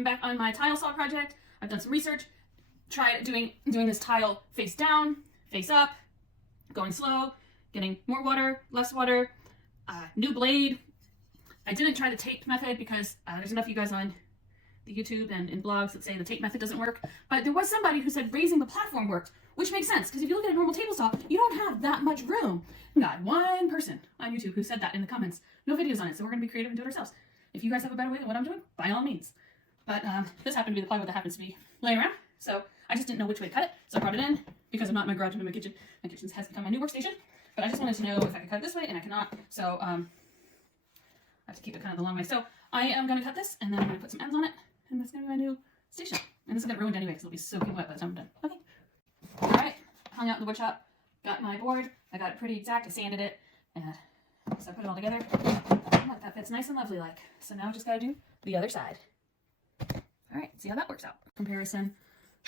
I'm back on my tile saw project. I've done some research, tried doing this tile face down, face up, going slow, getting more water, less water, new blade. I didn't try the tape method because there's enough of you guys on the YouTube and in blogs that say the tape method doesn't work, but there was somebody who said raising the platform worked, which makes sense because if you look at a normal table saw, you don't have that much room. We got one person on YouTube who said that in the comments. No videos on it, so we're going to be creative and do it ourselves. If you guys have a better way than what I'm doing, by all means. But this happened to be the plywood that happens to be laying around, so I just didn't know which way to cut it, so I brought it in because I'm not in my garage, I'm in my kitchen. My kitchen has become my new workstation, but I just wanted to know if I could cut it this way, and I cannot, so I have to keep it kind of the long way. So I am going to cut this, and then I'm going to put some ends on it, and that's going to be my new station. And this is going to get ruined anyway because it'll be soaking wet by the time I'm done. Okay. Alright, hung out in the wood shop, got my board, I got it pretty exact, I sanded it, and so I put it all together. Look, that fits nice and lovely like. So now I just got to do the other side. Alright, see how that works out. Comparison.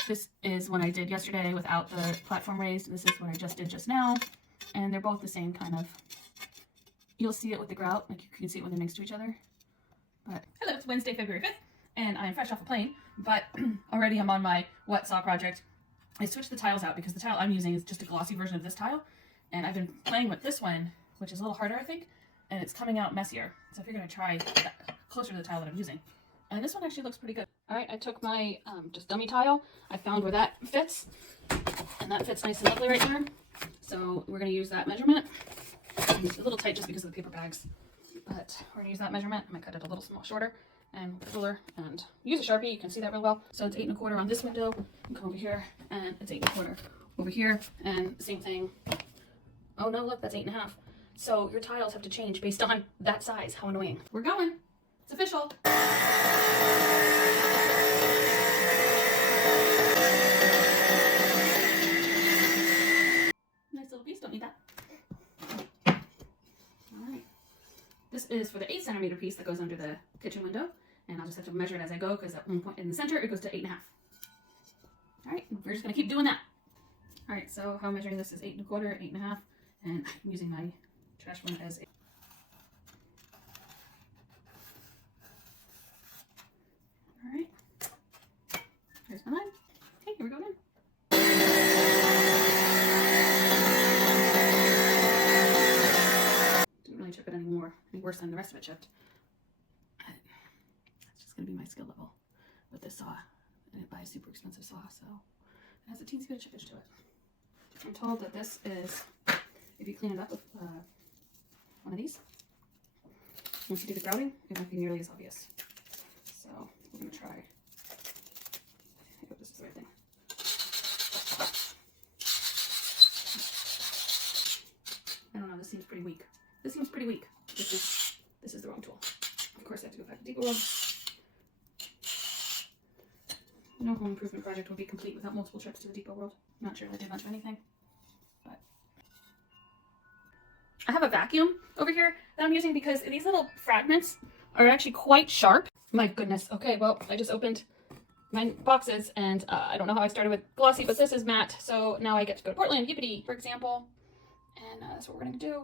This is what I did yesterday without the platform raised. This is what I just did just now. And they're both the same kind of. You'll see it with the grout, like you can see it when they're next to each other. But hello, it's Wednesday, February 5th, and I'm fresh off a plane, but already I'm on my wet saw project. I switched the tiles out because the tile I'm using is just a glossy version of this tile, and I've been playing with this one, which is a little harder, I think, and it's coming out messier. So I figured I'd try that closer to the tile that I'm using. And this one actually looks pretty good. All right, I took my just dummy tile. I found where that fits, and that fits nice and lovely right there. So we're gonna use that measurement. It's a little tight just because of the paper bags, but we're gonna use that measurement. I'm gonna cut it a little small shorter and with a ruler and use a Sharpie. You can see that real well. So it's 8 1/4 on this window. You come over here, and it's 8 1/4 over here, and same thing. Oh no, look, that's 8 1/2. So your tiles have to change based on that size. How annoying. We're going. It's official. Nice little piece, don't need that. Alright. This is for the 8 centimeter piece that goes under the kitchen window. And I'll just have to measure it as I go because at one point in the center it goes to 8 1/2. Alright, we're just going to keep doing that. Alright, so how I'm measuring this is 8 1/4, 8 1/2, and I'm using my trash one as a. Alright, here's my line. Okay, here we go again. Didn't really chip it anymore, any worse than the rest of it chipped. That's just going to be my skill level with this saw. I didn't buy a super expensive saw, so it has a teensy bit of chippage to it. I'm told that this is, if you clean it up with one of these, once you do the grouting, it won't be nearly as obvious. So we're going to try. I hope this is the right thing. I don't know, this seems pretty weak. This seems pretty weak. This is the wrong tool. Of course I have to go back to Depot World. No home improvement project will be complete without multiple trips to the Depot World. I'm not sure if I did much of anything, but I have a vacuum over here that I'm using because these little fragments are actually quite sharp. My goodness. Okay, well, I just opened my boxes and I don't know how I started with glossy, but this is matte. So now I get to go to Portland, Yippity, for example. And that's what we're going to do.